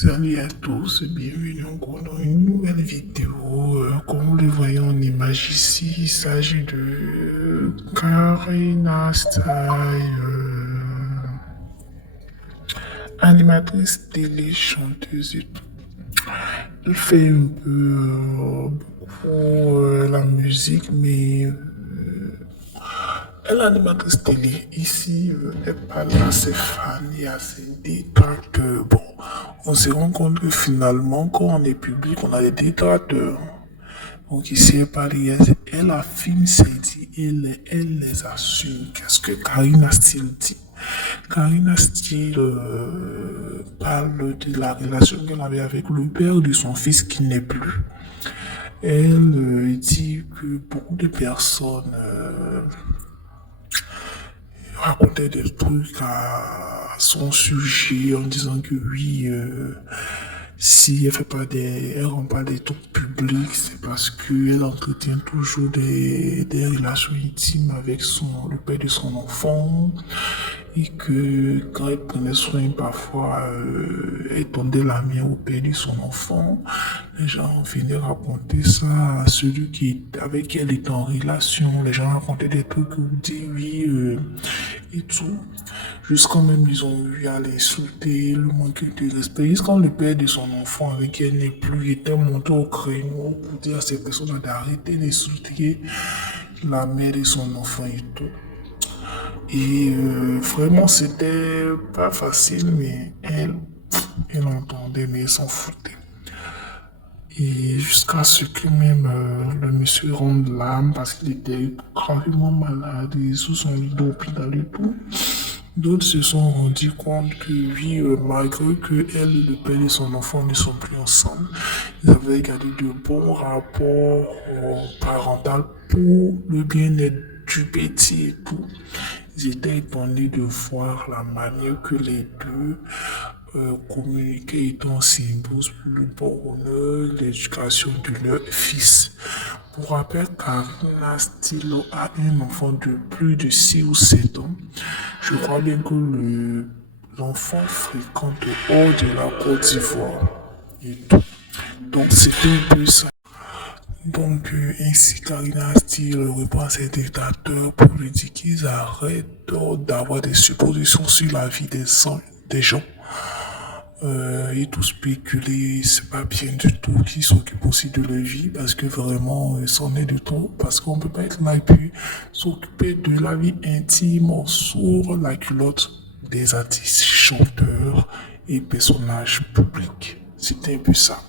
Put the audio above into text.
Salut à tous, bienvenue encore dans une nouvelle vidéo. Comme vous le voyez en image ici, il s'agit de Karina Style, animatrice télé, chanteuse et tout. Elle fait un peu beaucoup la musique, mais elle est animatrice télé. Ici, elle parle à ses fans et à ses détracteurs. Bon, on se rend compte que finalement, quand on est public, on a des détracteurs. Donc ici, elle parle, elle affirme ses dit, elle les assume. Qu'est-ce que Karina Steele dit? Karina Steele parle de la relation qu'elle avait avec le père de son fils qui n'est plus. Elle dit que beaucoup de personnes racontait des trucs à son sujet en disant que oui, si elle fait pas elle rend pas des trucs publics, c'est parce qu'elle entretient toujours des relations intimes avec le père de son enfant et que quand elle prenait soin parfois, elle tendait la main au père de son enfant. Les gens venaient raconter ça à celui avec qui elle était en relation. Les gens racontaient des trucs où ils disaient oui et tout. Jusqu'à même ils ont eu à l'insulter, le manque de respect. Jusqu'à le père de son enfant avec qui elle n'est plus était monté au créneau pour dire à ces personnes d'arrêter d'insulter la mère de son enfant et tout. Et vraiment, c'était pas facile, mais elle entendait, mais elle s'en foutait. Et jusqu'à ce que même le monsieur rende l'âme parce qu'il était gravement malade et sous son lit d'hôpital et tout. D'autres se sont rendus compte que oui, malgré que elle et le père de son enfant ne sont plus ensemble, ils avaient gardé de bons rapports parentaux pour le bien-être du petit et tout. Ils étaient étonnés de voir la manière que les deux communiquaient étant symboles pour le bonheur, l'éducation de leur fils. Pour rappel, Karina Stilo a un enfant de plus de 6 ou 7 ans. Je crois bien que l'enfant fréquente hors de la Côte d'Ivoire. Et tout. Donc c'était un peu ça. Donc ainsi Karina Steele reprend à ses dictateurs pour lui dire qu'ils arrêtent d'avoir des suppositions sur la vie des gens. Et tout spéculer, c'est pas bien du tout, qui s'occupe aussi de leur vie parce que vraiment, c'en est de tout. Parce qu'on peut pas être là et puis s'occuper de la vie intime sur la culotte des artistes, chanteurs et personnages publics. C'était un peu ça.